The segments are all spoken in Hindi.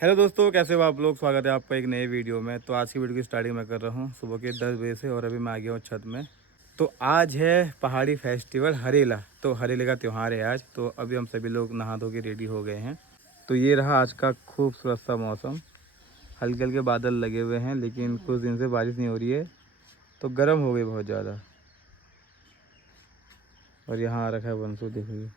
हेलो दोस्तों, कैसे हो आप लोग। स्वागत है आपका एक नए वीडियो में। तो आज की वीडियो की स्टार्टिंग मैं कर रहा हूँ सुबह के 10 बजे से और अभी मैं आ गया हूँ छत में। तो आज है पहाड़ी फेस्टिवल हरेला। तो हरेले का त्यौहार है आज। तो अभी हम सभी लोग नहा धो के रेडी हो गए हैं। तो ये रहा आज का खूबसूरत सा मौसम। हल्के हल्के बादल लगे हुए हैं लेकिन कुछ दिन से बारिश नहीं हो रही है तो गर्म हो गई बहुत ज़्यादा। और यहाँ आ रखा है वंशु, देखिए।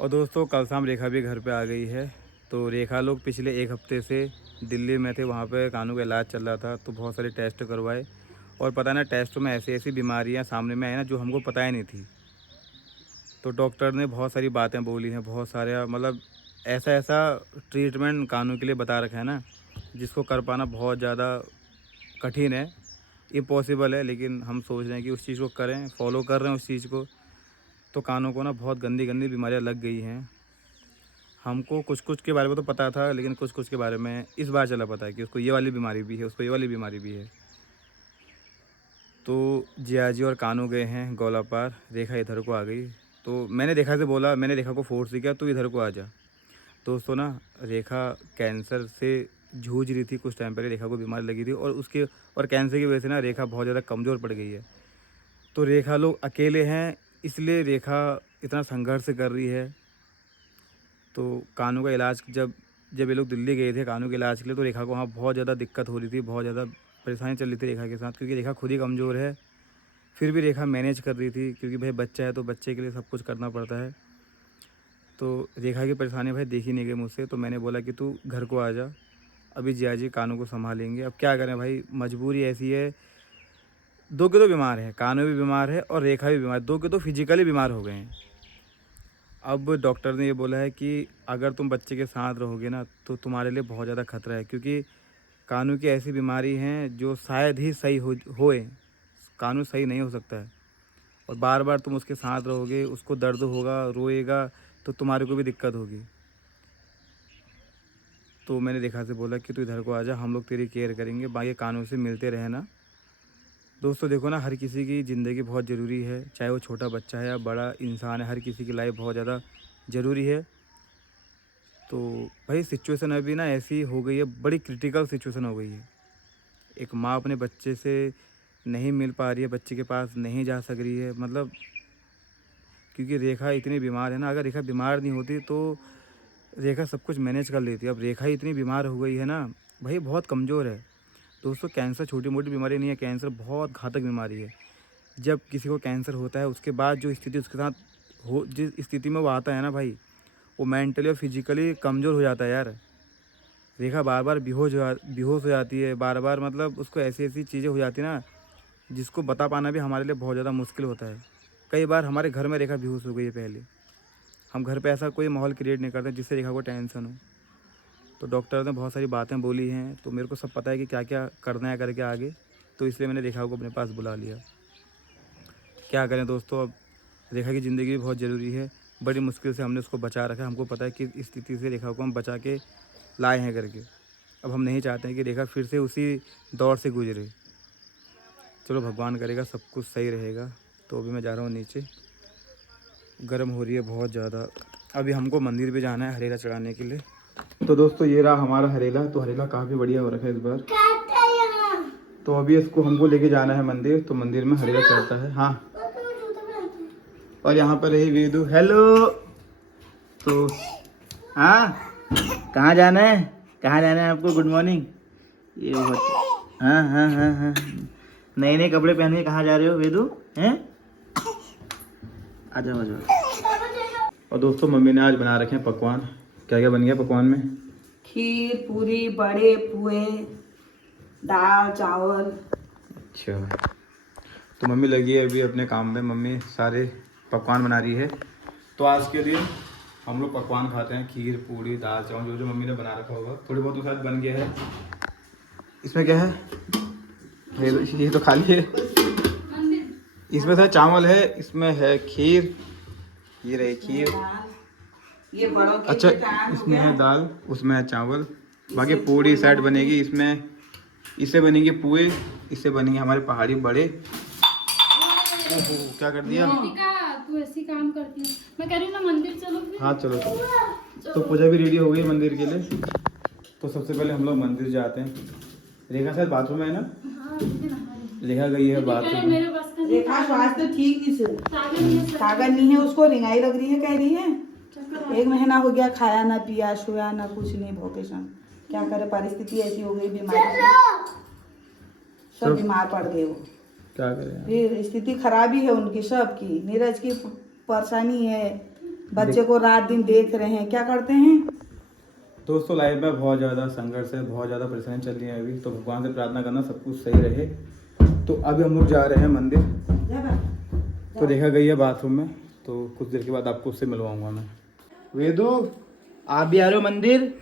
और दोस्तों कल शाम रेखा भी घर पे आ गई है। तो रेखा लोग पिछले एक हफ्ते से दिल्ली में थे, वहाँ पे कानों का इलाज चल रहा था। तो बहुत सारे टेस्ट करवाए और पता ना टेस्टों में ऐसी ऐसी बीमारियाँ सामने में आई ना जो हमको पता ही नहीं थी। तो डॉक्टर ने बहुत सारी बातें बोली हैं, बहुत सारे मतलब ऐसा ऐसा ट्रीटमेंट कानों के लिए बता रखा है ना जिसको कर पाना बहुत ज़्यादा कठिन है, इम्पॉसिबल है। लेकिन हम सोच रहे हैं कि उस चीज़ को करें, फॉलो कर रहे हैं उस चीज़ को। तो कानों को ना बहुत गंदी गंदी बीमारियाँ लग गई हैं। हमको कुछ कुछ के बारे में तो पता था लेकिन कुछ कुछ के बारे में इस बार चला पता है कि उसको ये वाली बीमारी भी है, उसको ये वाली बीमारी भी है। तो जियाजी और कानू गए हैं गौलापार, रेखा इधर को आ गई। तो मैंने रेखा से बोला, मैंने रेखा को फोर्स किया तू इधर को आ जा। दोस्तों ना रेखा कैंसर से जूझ रही थी, कुछ टाइम पहले रेखा को बीमारी लगी थी और कैंसर की वजह से ना रेखा बहुत ज़्यादा कमज़ोर पड़ गई है। तो रेखा लोग अकेले हैं, इसलिए रेखा इतना संघर्ष कर रही है। तो कानों का इलाज जब जब ये लोग दिल्ली गए थे कानों के इलाज के लिए, तो रेखा को वहाँ बहुत ज़्यादा दिक्कत हो रही थी, बहुत ज़्यादा परेशानी चल रही थी रेखा के साथ, क्योंकि रेखा खुद ही कमज़ोर है। फिर भी रेखा मैनेज कर रही थी क्योंकि भाई बच्चा है तो बच्चे के लिए सब कुछ करना पड़ता है। तो रेखा की परेशानी भाई देखी नहीं गई मुझसे। तो मैंने बोला कि तू घर को आ जा, अभी जिया जी कानों को संभालेंगे। अब क्या करें भाई, मजबूरी ऐसी है। दो के दो बीमार हैं, कानों भी बीमार है और रेखा भी बीमार, दो के दो फिजिकली बीमार हो गए हैं। अब डॉक्टर ने ये बोला है कि अगर तुम बच्चे के साथ रहोगे ना तो तुम्हारे लिए बहुत ज़्यादा खतरा है, क्योंकि कानू की ऐसी बीमारी हैं जो शायद ही सही होए। कानू सही नहीं हो सकता है और बार बार तुम उसके साथ रहोगे, उसको दर्द होगा, रोएगा, तो तुम्हारे को भी दिक्कत होगी। तो मैंने रेखा से बोला कि तू इधर को आ जा, हम लोग तेरी केयर करेंगे, बाकी कानू से मिलते रहना। दोस्तों देखो ना, हर किसी की ज़िंदगी बहुत ज़रूरी है, चाहे वो छोटा बच्चा है या बड़ा इंसान है, हर किसी की लाइफ बहुत ज़्यादा ज़रूरी है। तो भाई सिचुएशन अभी ना ऐसी हो गई है, बड़ी क्रिटिकल सिचुएशन हो गई है। एक माँ अपने बच्चे से नहीं मिल पा रही है, बच्चे के पास नहीं जा सक रही है, मतलब क्योंकि रेखा इतनी बीमार है ना। अगर रेखा बीमार नहीं होती तो रेखा सब कुछ मैनेज कर लेती। अब रेखा इतनी बीमार हो गई है ना, भाई बहुत कमज़ोर है। दोस्तों कैंसर छोटी मोटी बीमारी नहीं है, कैंसर बहुत घातक बीमारी है। जब किसी को कैंसर होता है उसके बाद जो स्थिति उसके साथ हो, जिस स्थिति में वो आता है ना भाई, वो मेंटली और फिजिकली कमज़ोर हो जाता है यार। रेखा बार बार बेहोश हो जाती है, बार बार मतलब उसको ऐसी ऐसी चीज़ें हो जाती है ना जिसको बता पाना भी हमारे लिए बहुत ज़्यादा मुश्किल होता है। कई बार हमारे घर में रेखा बेहोश हो गई है पहले। हम घर पे ऐसा कोई माहौल क्रिएट नहीं करते जिससे रेखा को टेंशन हो। तो डॉक्टर ने बहुत सारी बातें बोली हैं, तो मेरे को सब पता है कि क्या क्या करना है करके आगे। तो इसलिए मैंने रेखा को अपने पास बुला लिया। क्या करें दोस्तों, अब रेखा की ज़िंदगी भी बहुत ज़रूरी है। बड़ी मुश्किल से हमने उसको बचा रखा है, हमको पता है कि इस स्थिति से रेखा को हम बचा के लाए हैं करके। अब हम नहीं चाहते हैं कि रेखा फिर से उसी दौर से गुजरे। चलो भगवान करेगा सब कुछ सही रहेगा। तो अभी मैं जा रहा हूँ नीचे, गर्म हो रही है बहुत ज़्यादा। अभी हमको मंदिर भी जाना है हरेला चढ़ाने के लिए। तो दोस्तों ये रहा हमारा हरेला। तो हरेला काफ़ी बढ़िया हो रखा है इस बार। तो अभी इसको हमको लेके जाना है मंदिर, तो मंदिर में हरेला चढ़ता है। हाँ, और यहाँ पर रही वेदू। हेलो। तो हाँ, कहाँ जाना है, कहाँ जाना है आपको? Good morning. ये हाँ हाँ हाँ हाँ, नए नए कपड़े पहन के कहाँ जा रहे हो वेदू? हैं, आ जाओ आ जाओ। और दोस्तों मम्मी ने आज बना रखे हैं पकवान। क्या क्या बन गया पकवान में? खीर, पूरी, बड़े, पुए, दाल, चावल। अच्छा, तो मम्मी लगी है अभी अपने काम में, मम्मी सारे पकवान बना रही है। तो आज के दिन हम लोग पकवान खाते हैं, खीर पूड़ी दाल चावल, जो जो मम्मी ने बना रखा होगा। थोड़ी बहुत तो शायद बन गया है। इसमें क्या है? ये तो खाली है। इसमें शायद चावल है, इसमें है खीर, ये रही खीर। ये बड़ों के अच्छा, लिए तैयार हो इसमें गया। है दाल, उसमें है चावल, बाकी पूड़ी सेट बनेगी इसमें। इससे बनेंगे पुए, इससे बनेंगे हमारे पहाड़ी बड़े। ओहो क्या कर दिया? तू ऐसी काम करती है। मैं कह रही हूँ ना मंदिर चलो फिर। हाँ चलो चलो। तो पूजा भी रेडी हो गई मंदिर के लिए। तो सबसे पहले हम लोग मंदिर जाते हैं। रेखा शायद बाथरूम में है ना? रेखा गई है बाथरूम में। रेखा स्वास्थ्य ठीक नहीं से ताकत नहीं है, उसको रिंगाई लग रही है, कह रही है 1 महीना हो गया, खाया ना पिया सोया ना कुछ नहीं, भोकेशन क्या करे, परिस्थिति ऐसी हो गई बीमारी से, सब बीमार पड़ गए वो। क्या करें, फिर स्थिति खराबी है उनकी सबकी, नीरज की परेशानी है, बच्चे को रात दिन देख रहे हैं, क्या करते हैं। दोस्तों लाइफ में बहुत ज़्यादा संघर्ष है, बहुत ज़्यादा परेशानी चल रही है अभी। तो भगवान से प्रार्थना करना सब कुछ सही रहे। तो अभी हम लोग जा रहे हैं मंदिर। तो रेखा गई है बाथरूम में, तो कुछ देर के बाद आपको उससे मिलवाऊंगा मैं। वेदू आप भी आ रहे हो मंदिर?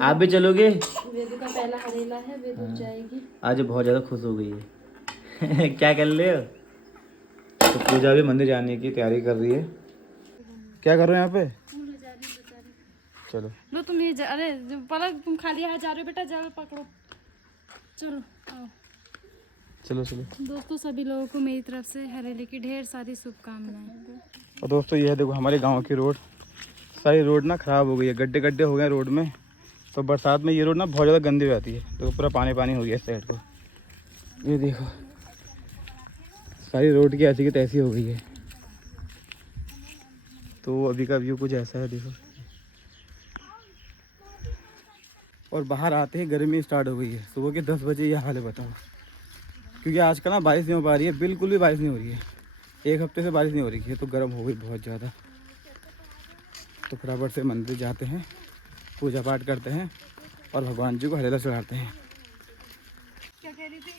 आप भी चलोगे? वेदू का पहला हरेला है, वेदू जाएगी। आज बहुत ज़्यादा खुश हो गई है। क्या कर रहे हो? तो पूजा भी मंदिर जाने की तैयारी कर रही है। क्या कर रहे हो यहाँ पे? चलो लो तुम ये अरे पलक तुम खाली हाथ जा रहे हो बेटा, जाओ पकड़ो, चलो आओ। चलो चलो। दोस्तों सभी लोगों को मेरी तरफ से हरेले की ढेर सारी शुभकामनाएं। और दोस्तों ये है देखो हमारे गांव की रोड, सारी रोड ना ख़राब हो गई है, गड्ढे गड्ढे हो गए रोड में। तो बरसात में ये रोड ना बहुत ज़्यादा गंदी हो जाती है। देखो पूरा पानी पानी हो गया इस साइड को। ये देखो सारी रोड की ऐसी की तैसी हो गई है। तो अभी का व्यू कुछ ऐसा है देखो। और बाहर आते ही गर्मी स्टार्ट हो गई है, सुबह के 10 बजे ये हाल है बताओ। क्योंकि आज का ना बारिश नहीं हो पा रही है, बिल्कुल भी बारिश नहीं हो रही है, 1 हफ्ते से बारिश नहीं हो रही है। तो गर्म हो गई बहुत ज़्यादा। तो फटाफट से मंदिर जाते हैं, पूजा पाठ करते हैं और भगवान जी को हरेला चढ़ाते हैं। क्या कह रही थी?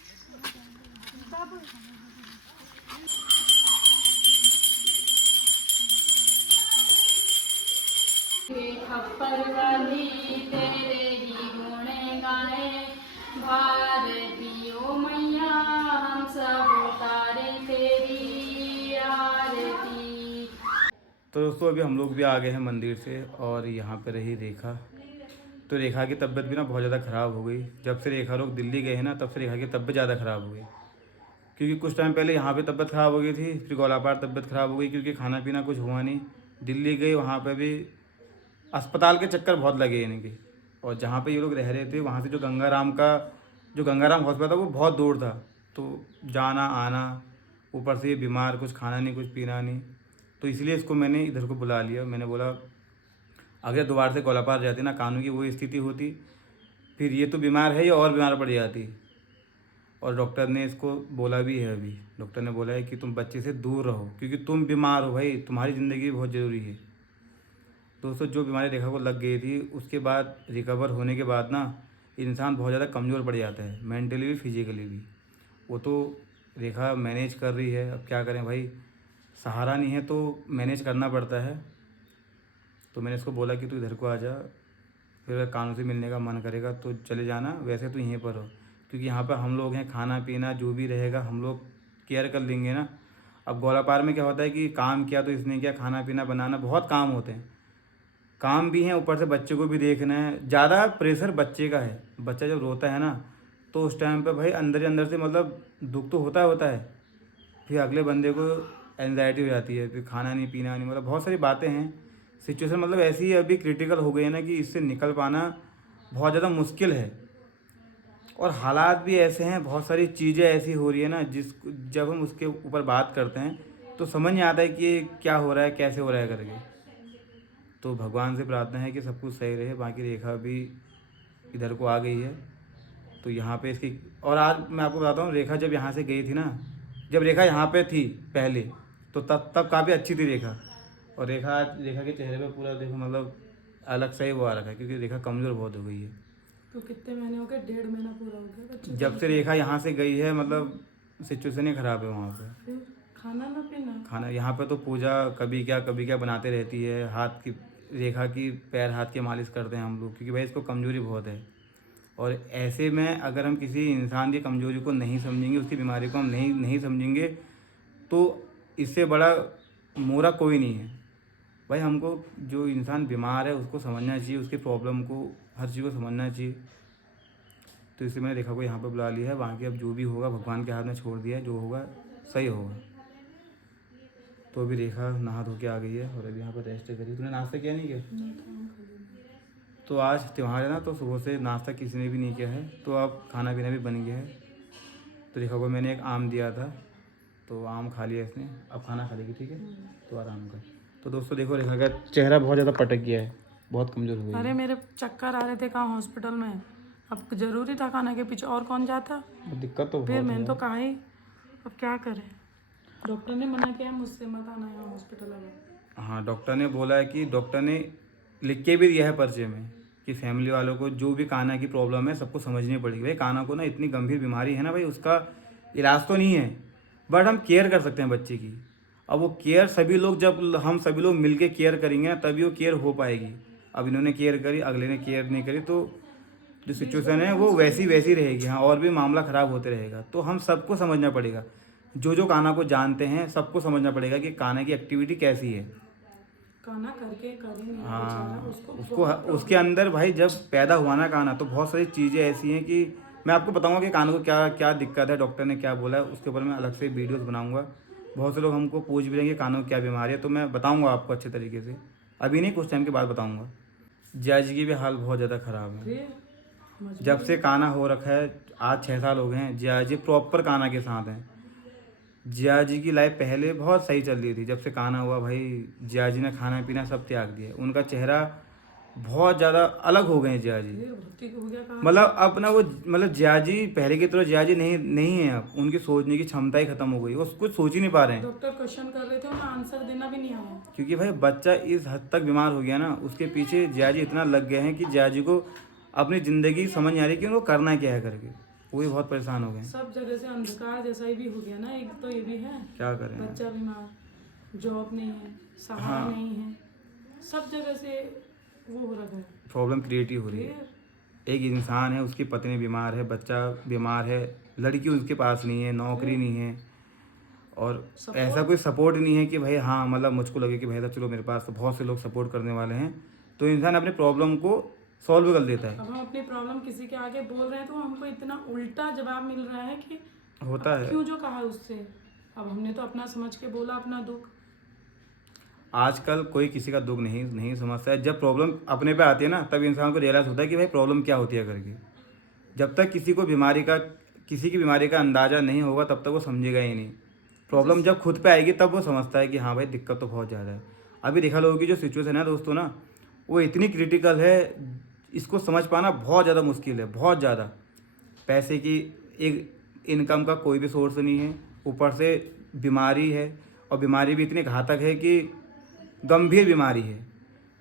खप्पर वाली तेरे ही गुण गाए, भारती ओ मैया हम सब उतारे तेरी आरती। तो दोस्तों अभी हम लोग भी आ गए हैं मंदिर से और यहाँ पे रही रेखा। तो रेखा की तबीयत भी ना बहुत ज़्यादा ख़राब हो गई। जब से रेखा लोग दिल्ली गए हैं ना, तब से रेखा की तबीयत ज़्यादा ख़राब हो गई। क्योंकि कुछ टाइम पहले यहाँ पे तबीयत ख़राब हो गई थी, फिर गोलापार तबीयत ख़राब हो गई क्योंकि खाना पीना कुछ हुआ नहीं। दिल्ली गई, वहाँ पे भी अस्पताल के चक्कर बहुत लगे इनके। और जहाँ पे ये लोग रह रहे थे वहाँ से जो गंगाराम हॉस्पिटल था वो बहुत दूर था। तो जाना आना, ऊपर से ये बीमार, कुछ खाना नहीं कुछ पीना नहीं। तो इसलिए इसको मैंने इधर को बुला लिया। मैंने बोला अगर दोबारा से गोलापार जाती ना, कानू की वो स्थिति होती, फिर ये तो बीमार है, ये और बीमार पड़ जाती। और डॉक्टर ने इसको बोला भी है, अभी डॉक्टर ने बोला है कि तुम बच्चे से दूर रहो क्योंकि तुम बीमार हो भाई, तुम्हारी ज़िंदगी बहुत ज़रूरी है। दोस्तों जो बीमारी रेखा को लग गई थी उसके बाद रिकवर होने के बाद ना इंसान बहुत ज़्यादा कमज़ोर पड़ जाता है, मेंटली भी फिजिकली भी। वो तो रेखा मैनेज कर रही है, अब क्या करें भाई, सहारा नहीं है तो मैनेज करना पड़ता है। तो मैंने इसको बोला कि तू इधर को आ जा, फिर अगर कानून से मिलने का मन करेगा तो चले जाना, वैसे तो यहीं पर हो क्योंकि यहाँ पर हम लोग हैं, खाना पीना जो भी रहेगा हम लोग केयर कर लेंगे ना। अब गोलापार में क्या होता है कि काम किया तो इसने किया, खाना पीना बनाना, बहुत काम होते हैं, काम भी हैं, ऊपर से बच्चे को भी देखना है। ज़्यादा प्रेशर बच्चे का है। बच्चा जब रोता है ना तो उस टाइम पे भाई अंदर ही अंदर से मतलब दुख तो होता है। फिर अगले बंदे को एंजाइटी हो जाती है, फिर खाना नहीं पीना नहीं, मतलब बहुत सारी बातें हैं। सिचुएशन मतलब ऐसी है अभी क्रिटिकल हो गई है ना कि इससे निकल पाना बहुत ज़्यादा मुश्किल है। और हालात भी ऐसे हैं, बहुत सारी चीज़ें ऐसी हो रही है ना जब हम उसके ऊपर बात करते हैं तो समझ नहीं आता है कि ये क्या हो रहा है, कैसे हो रहा है करके। तो भगवान से प्रार्थना है कि सब कुछ सही रहे। बाकी रेखा भी इधर को आ गई है। तो यहाँ पे इसकी, और आज मैं आपको बताता हूँ, रेखा जब यहाँ से गई थी ना, जब रेखा यहाँ पे थी पहले, तो तब काफ़ी अच्छी थी रेखा। और रेखा के चेहरे पे पूरा देखो मतलब अलग सा ही वो आ रखा है क्योंकि रेखा कमज़ोर बहुत हो गई है। तो कितने महीने हो गए? 1.5 महीना पूरा हो गया बच्चे जब से रेखा यहाँ से गई है मतलब सिचुएशन ही ख़राब है वहाँ पे। फिर खाना ना पीना, खाना यहाँ पे तो पूजा कभी क्या बनाते रहती है। हाथ की रेखा की पैर हाथ की मालिश करते हैं हम लोग क्योंकि भाई इसको कमज़ोरी बहुत है। और ऐसे में अगर हम किसी इंसान की कमज़ोरी को नहीं समझेंगे, उसकी बीमारी को हम नहीं समझेंगे, तो इससे बड़ा मोरा कोई नहीं है भाई। हमको जो इंसान बीमार है उसको समझना चाहिए, उसकी प्रॉब्लम को, हर चीज़ को समझना चाहिए। तो इसलिए मैंने रेखा को यहाँ पर बुला लिया है। बाकी अब जो भी होगा भगवान के हाथ में छोड़ दिया है, जो होगा सही होगा। तो अभी रेखा नहा धो के आ गई है और अभी यहाँ पर रेस्ट करी। तूने नाश्ता किया नहीं क्या? तो आज त्यौहार है ना, तो सुबह से नाश्ता किसी ने भी नहीं किया है, तो अब खाना पीना भी बन गया है। तो रेखा को मैंने एक आम दिया था, तो आम खा लिया इसने, अब खाना खा लेगी, ठीक है? तो आराम कर। तो दोस्तों देखो, रेखा का चेहरा बहुत ज़्यादा पटक गया है, बहुत कमज़ोर हो गई है। अरे मेरे चक्कर आ रहे थे कहाँ हॉस्पिटल में, अब जरूरी था खाना के पीछे, और कौन जाता? दिक्कत तो फिर बहुत मैंने है। तो कहा ही, अब क्या करें, डॉक्टर ने मना किया मुझसे मत आना यहाँ हॉस्पिटल में। हाँ, डॉक्टर ने बोला है कि डॉक्टर ने लिख के भी दिया है पर्चे में कि फैमिली वालों को जो भी काना की प्रॉब्लम है सबको समझनी पड़ेगी। भाई काना को ना इतनी गंभीर बीमारी है ना भाई, उसका इलाज तो नहीं है, बट हम केयर कर सकते हैं बच्चे की। अब वो केयर सभी लोग, जब हम सभी लोग मिलके केयर करेंगे ना तभी वो केयर हो पाएगी। अब इन्होंने केयर करी, अगले ने केयर नहीं करी, तो जो सिचुएशन है वो वैसी रहेगी। हाँ, और भी मामला ख़राब होते रहेगा। तो हम सबको समझना पड़ेगा, जो काना को जानते हैं सबको समझना पड़ेगा कि काना की एक्टिविटी कैसी है। काना करके करी नहीं हाँ, बेचारा, उसको उसके अंदर भाई जब पैदा हुआ ना काना, तो बहुत सारी चीज़ें ऐसी हैं कि मैं आपको बताऊंगा कि काना को क्या क्या दिक्कत है, डॉक्टर ने क्या बोला है, उसके ऊपर मैं अलग से वीडियोस बनाऊंगा। बहुत से लोग हमको पूछ भी रहेंगे कानों को क्या बीमारी है, तो मैं बताऊंगा आपको अच्छे तरीके से, अभी नहीं, कुछ टाइम के बाद बताऊंगा। जियाजी की भी हाल बहुत ज़्यादा ख़राब है। फिर जब से काना हो रखा है, आज 6 साल हो गए हैं, जियाजी प्रॉपर काना के साथ हैं। जियाजी की लाइफ पहले बहुत सही चल रही थी, जब से काना हुआ भाई जियाजी ने खाना पीना सब त्याग दिया। उनका चेहरा बहुत ज़्यादा अलग हो गए हैं जियाजी। फिर भर्ती हो गया कहाँ? मतलब अब ना वो, मतलब जियाजी पहले की तरह जियाजी नहीं है। अब उनकी सोचने की क्षमता ही खत्म हो गई, वो कुछ सोच ही नहीं पा रहे हैं। डॉक्टर क्वेश्चन कर रहे थे, उन्हें आंसर देना भी नहीं आया। क्योंकि भाई बच्चा इस हद तक बीमार हो गया ना, उसके पीछे जियाजी इतना लग गए हैं कि जियाजी को अपनी ज़िंदगी समझ नहीं आ रही कि उनको करना क्या है करके, वो भी बहुत परेशान हो गए हैं। सब जगह से अंधकार जैसा ही भी हो गया ना, एक तो ये भी है, क्या करें। बच्चा बीमार, जॉब नहीं है, सहारा नहीं है, सब जगह से वो हो रहा है, प्रॉब्लम क्रिएट ही हो रही है। एक इंसान है, उसकी पत्नी बीमार है, बच्चा बीमार है, लड़की उसके पास नहीं है, नौकरी नहीं है, और ऐसा कोई सपोर्ट नहीं है कि भाई हाँ, मतलब मुझको लगे कि भाई चलो मेरे पास तो बहुत से लोग सपोर्ट करने वाले हैं, तो इंसान अपने प्रॉब्लम को सॉल्व कर देता है। अब हम अपनी प्रॉब्लम किसी के आगे बोल रहे हैं तो हमको इतना उल्टा जवाब मिल रहा है कि होता है। क्यों जो कहा उससे, अब हमने तो अपना समझ के बोला अपना दुख। आजकल कोई किसी का दुख नहीं समझता है। जब प्रॉब्लम अपने पे आती है ना, तब इंसान को रियलाइज़ होता है कि भाई प्रॉब्लम क्या होती है करके। जब तक किसी की बीमारी का अंदाज़ा नहीं होगा तब तक वो समझेगा ही नहीं। प्रॉब्लम जब खुद पे आएगी तब वो समझता है कि हाँ भाई दिक्कत तो बहुत ज़्यादा है। अभी देखा लोगों की जो सिचुएशन है दोस्तों ना, वो इतनी क्रिटिकल है, इसको समझ पाना बहुत ज़्यादा मुश्किल है, बहुत ज़्यादा। पैसे की एक इनकम का कोई भी सोर्स नहीं है, ऊपर से बीमारी है, और बीमारी भी इतनी घातक है कि गंभीर बीमारी है।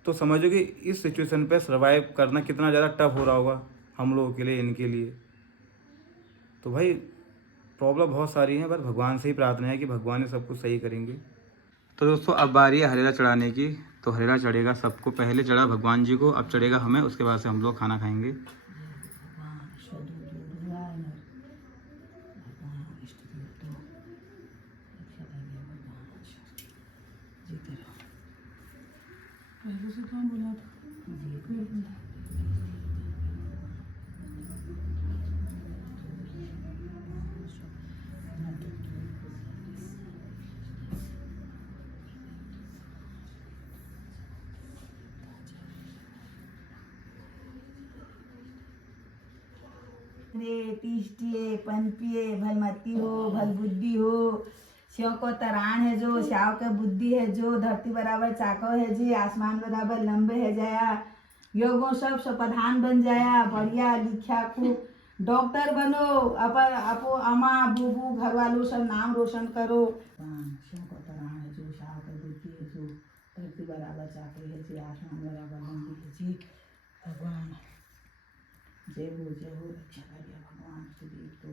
तो समझो कि इस सिचुएशन पे सर्वाइव करना कितना ज़्यादा टफ हो रहा होगा हम लोगों के लिए, इनके लिए। तो भाई प्रॉब्लम बहुत सारी हैं, बस भगवान से ही प्रार्थना है कि भगवान ही सब कुछ सही करेंगे। तो दोस्तों अब बारी है हरेला चढ़ाने की। तो हरेला चढ़ेगा सबको, पहले चढ़ा भगवान जी को, अब चढ़ेगा हमें, उसके बाद से हम लोग खाना खाएंगे। पहले से कहाँ बोला था? तीष्टिए पनपिए, भलमती हो भल बुद्धि हो, स्यों को तरान है जो, श्याव के बुद्धि है जो, धरती बराबर चाको है जी, आसमान बराबर लंबे है जाया, योगों सब प्रधान बन जाया, बढ़िया लिखा खूब डॉक्टर बनो, अपन अपो अमा बूबू घर वालों सब नाम रोशन करो। स्यों को तरान है जो, श्याव के बुद्धि है जो, धरती बराबर चाको है जी, आसमान बराबर लंबी है जी, भगवान जय हो रक्षा करिए भगवान सुधीर तो।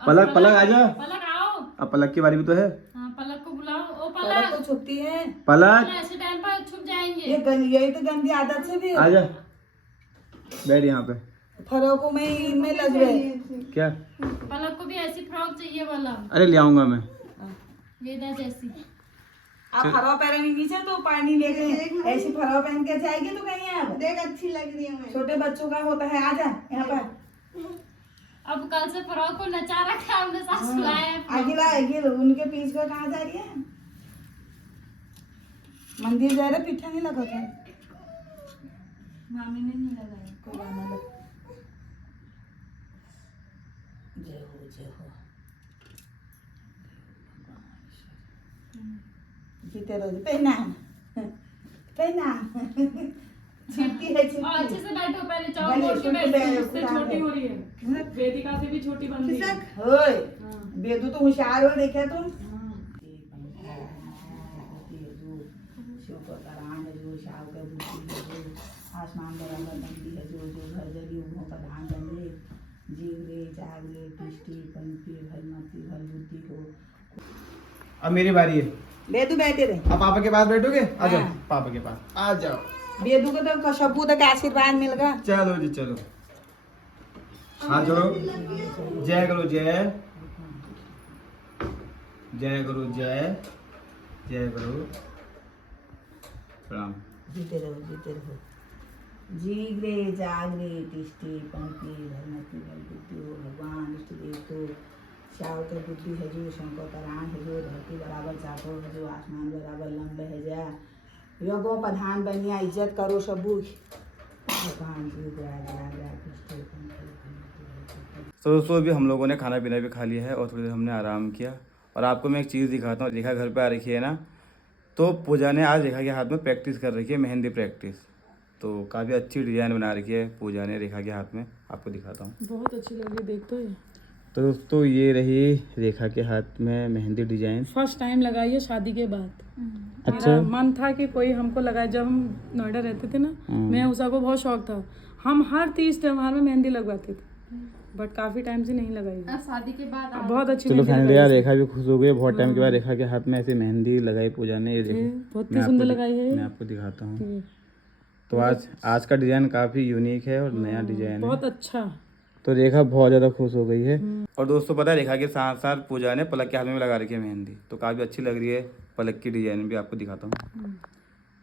पलक आजा, पलक आओ। अब पलक की बारी भी तो है। हाँ, पलक को बुलाओ। ओ पलक पलक, तो छुपती है, पलक ऐसे टाइम पर छुप जाएंगे। यही तो गंदी आदत से भी आजा, बैठ यहाँ पे। फरोको में इनमें लग गए क्या? पलक को भी ऐसी फ्रॉक चाहिए वाला, अरे ले आऊंगा मैं। वेदा जैसी। आप फराव पहने नीचे तो पानी लेके ऐसी फराव पहन के जाएगी तो कहीं आप देख अच्छी लग रही है। छोटे बच्चों का होता है, आजा यहाँ पर। अब कल से फ्रॉक को नचा रखा हमने, सास लाए। आगे ला, आगे उनके पीछे का कहाँ जा रही है? मंदिर जा रहे पीठा नहीं लगा था मामी ने नहीं लगाया कोई गाना लग जय हो जीते रहो पहना छिपती है और अच्छे से बैठो, पहले चौक भले, मोड़ के छोटे बैठो। बैठो। इससे छोटी हो रही है, वेदिका से भी छोटी बन रही है। होय हाँ। बेदू तो होशियार हो देखा तुम आसमान बराबर बंदी है जो घर जली उन्हों प्रधान बने जीव रे जाग रे पुष्टि पंक्ति भल मति भल बुद्धि हो। अब मेरी बारी है। बेदू बैठे रहे अब पापा के पास बैठोगे? आ जाओ हाँ। पापा के पास आ जाओ। बेदू को तो सबू तक आशीर्वाद मिल गया। चलो जी चलो, हाथ जोड़ो, जय करो जय, जय करो जय, जय करो, प्रणाम। जीते रहो जीव रे जाग रे तिष्ठि पंक्ति धर्मति बल बुद्धि हो। भगवान इष्ट देव तो श्याव तो बुद्धि है जो शंकर प्राण है जो धरती बराबर चाको है जो आसमान बराबर लंब है जा योगो प्रधान बनिया इज्जत करो सबू भगवान जीव राजा तिष्ठि पंक्ति। तो दोस्तों अभी हम लोगों ने खाना पीना भी खा लिया है और थोड़ी देर हमने आराम किया। और आपको मैं एक चीज़ दिखाता हूँ। रेखा घर पे आ रखी है ना, तो पूजा ने आज रेखा के हाथ में प्रैक्टिस कर रखी है, मेहंदी प्रैक्टिस। तो काफ़ी अच्छी डिज़ाइन बना रखी है पूजा ने रेखा के हाथ में, आपको दिखाता हूँ। बहुत अच्छी लग रही, देख तो ये तो दोस्तों ये रही रेखा के हाथ में मेहंदी डिजाइन। फर्स्ट टाइम लगाई है शादी के बाद। अच्छा। मेरा मन था कि कोई हमको लगाए। जब हम नोएडा रहते थे ना, मैं उषा को बहुत शौक था, हम हर तीज त्योहार में मेहंदी लगवाते थे, बट काफी टाइम से नहीं लगाई है। शादी के बाद अब बहुत अच्छी चलो मेहंदी फाइनली लगाई यार है। रेखा भी खुश हो गई। बहुत टाइम के बाद रेखा के हाथ में ऐसी मेहंदी लगाई पूजा ने। ये देखो बहुत मैं ही सुंदर आपको लगाई है। मैं आपको दिखाता हूँ। ये तो आज का डिजाइन काफ़ी यूनिक है और नया डिजाइन है। बहुत अच्छा। तो रेखा बहुत ज़्यादा खुश हो गई है। और दोस्तों पता है रेखा के साथ साथ पूजा ने पलक के हाथ में भी लगा रखी है मेहंदी, तो काफ़ी अच्छी लग रही है। पलक की डिजाइन भी आपको दिखाता हूँ।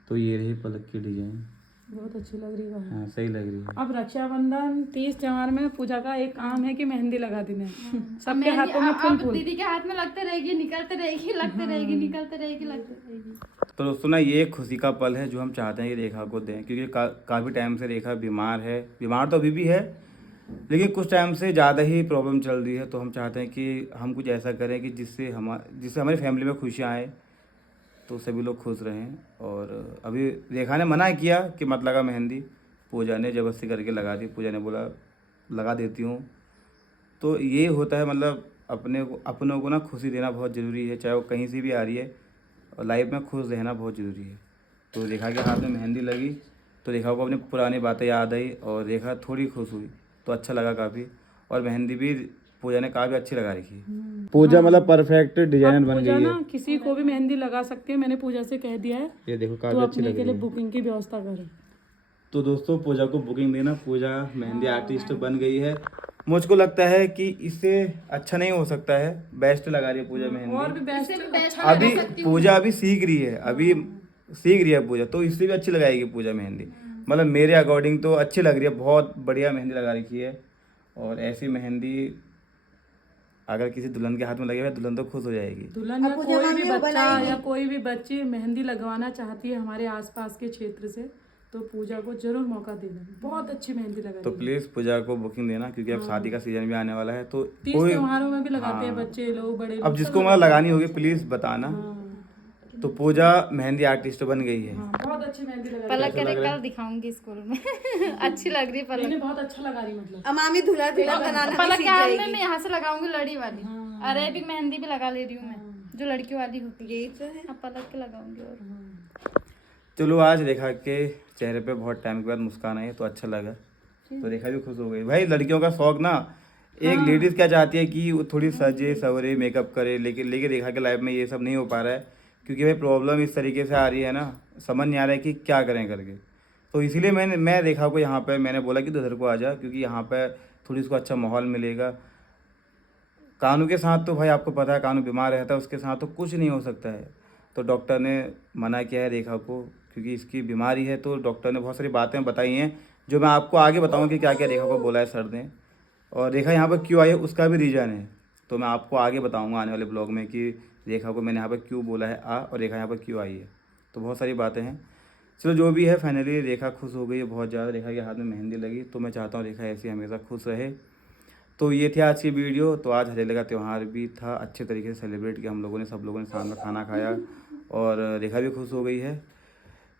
तो ये रही पलक की डिजाइन, बहुत अच्छी लग रही है। हाँ सही लग रही है। अब रक्षाबंधन तीज त्योहार में पूजा का एक काम है कि मेहंदी लगा देना। सबके हाथों में फूल अब फूल। दीदी के हाथ में लगते रहेगी, निकलते रहेगी, लगते रहेगी, निकलते रहेगी, लगते रहेगी। तो दोस्तों ना ये एक खुशी का पल है जो हम चाहते हैं कि रेखा को दें, क्योंकि काफ़ी टाइम से रेखा बीमार है। बीमार तो अभी भी है, लेकिन कुछ टाइम से ज़्यादा ही प्रॉब्लम चल रही है। तो हम चाहते हैं कि हम कुछ ऐसा करें कि जिससे हमारी फैमिली में खुशियाँ आए, तो सभी लोग खुश रहें। और अभी रेखा ने मना किया कि मत लगा मेहंदी, पूजा ने ज़बरदस्ती करके लगा दी। पूजा ने बोला लगा देती हूँ। तो ये होता है, मतलब अपनों को ना खुशी देना बहुत ज़रूरी है, चाहे वो कहीं से भी आ रही है। और लाइफ में खुश रहना बहुत ज़रूरी है। तो रेखा के हाथ में मेहंदी लगी तो रेखा को अपनी पुरानी बातें याद आई और रेखा थोड़ी खुश हुई, तो अच्छा लगा काफ़ी। और मेहंदी भी पूजा ने काफ़ी अच्छी लगा रखी है। पूजा मतलब परफेक्ट डिजाइनर बन पूजा गई ना है। किसी को भी मेहंदी लगा सकती है, मैंने पूजा से कह दिया है। ये देखो तो काफ़ी अच्छी अपने लग के रही लिए है। बुकिंग की व्यवस्था करें। तो दोस्तों पूजा को बुकिंग देना। पूजा मेहंदी आर्टिस्ट बन गई है। मुझको लगता है कि इससे अच्छा नहीं हो सकता है। बेस्ट लगा रही है पूजा और मेहंदी। भी बेस्ट अच्छा अभी पूजा अभी सीख रही है, अभी सीख रही है पूजा, तो इससे भी अच्छी लगाएगी पूजा मेहंदी। मतलब मेरे अकॉर्डिंग तो अच्छी लग रही है, बहुत बढ़िया मेहंदी लगा रखी है। और ऐसी मेहंदी अगर किसी दुल्हन के हाथ में लगेगा, दुल्हन तो खुश हो जाएगी। दुल्हन या कोई भी बच्चा या कोई भी बच्ची मेहंदी लगवाना चाहती है हमारे आसपास के क्षेत्र से, तो पूजा को जरूर मौका देना। बहुत अच्छी मेहंदी लगा तो रही है। प्लीज़ पूजा को बुकिंग देना, क्योंकि अब शादी का सीजन भी आने वाला है। तो तीज कोई त्योहारों में भी लगाते हैं हाँ। बच्चे लोग, बड़े लोग। अब जिसको मतलब लगानी होगी प्लीज़ बताना। हाँ, तो पूजा मेहंदी आर्टिस्ट बन गई है। हाँ, बहुत अच्छी मेहंदी लगा रही पलक कैसा लग करे रहा है? कल दिखाऊंगी स्कूल में। अच्छी लग रही है है। पलक। इन्हें बहुत अच्छा लगा रही मतलब। मामी धुला धुला बनाना पलक के हाथ में मैं यहाँ से लगाऊंगी लड़ी वाली। अरेबिक मेहंदी भी लगा ले रही हूँ मैं, जो लड़कियों वाली होती है। यही तो है। अब पलक के लगाऊंगी। और चलो आज रेखा के चेहरे पे बहुत टाइम के बाद मुस्कान आई, तो अच्छा लगा। तो रेखा भी खुश हो गई। भाई लड़कियों का शौक ना, एक लेडीज़ क्या चाहती है कि वो थोड़ी सजे सवरे लेकअप करे, लेकिन रेखा के लाइफ में ये सब नहीं हो पा रहा है, क्योंकि भाई प्रॉब्लम इस तरीके से आ रही है ना, समझ नहीं आ रहा है कि क्या करें करके। तो इसीलिए मैं रेखा को यहाँ पे मैंने बोला कि तू इधर को आ जा, क्योंकि यहाँ पे थोड़ी इसको अच्छा माहौल मिलेगा। कानू के साथ तो भाई आपको पता है कानू बीमार रहता है, उसके साथ तो कुछ नहीं हो सकता है। तो डॉक्टर ने मना किया है रेखा को, क्योंकि इसकी बीमारी है। तो डॉक्टर ने बहुत सारी बातें बताई हैं जो मैं आपको आगे बताऊंगा कि क्या क्या रेखा को बोला है सर ने। और रेखा यहाँ पर क्यों आई है उसका भी रीज़न है, तो मैं आपको आगे बताऊंगा आने वाले ब्लॉग में कि रेखा को मैंने यहाँ पर क्यों बोला है और रेखा यहाँ पर क्यों आई है। तो बहुत सारी बातें हैं। चलो जो भी है, फाइनली रेखा खुश हो गई है बहुत ज़्यादा। रेखा के हाथ में मेहंदी लगी, तो मैं चाहता हूँ रेखा ऐसी हमेशा खुश रहे। तो ये थी आज की वीडियो। तो आज हरेले का त्यौहार भी था, अच्छे तरीके से सेलिब्रेट किया हम लोगों ने, सब लोगों ने शाम में खाना खाया और रेखा भी खुश हो गई है।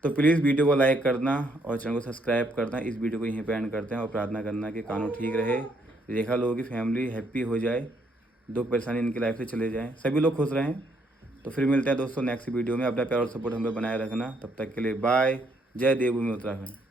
तो प्लीज़ वीडियो को लाइक करना और चैनल को सब्सक्राइब करना। इस वीडियो को यहीं पे एंड करते हैं और प्रार्थना करना कि कानू ठीक रहे, रेखा लोगों की फैमिली हैप्पी हो जाए, दुख परेशानी इनकी लाइफ से चले जाएँ, सभी लोग खुश रहें। तो फिर मिलते हैं दोस्तों नेक्स्ट वीडियो में। अपना प्यार और सपोर्ट हमें बनाए रखना। तब तक के लिए बाय। जय देवभूमि उत्तराखंड।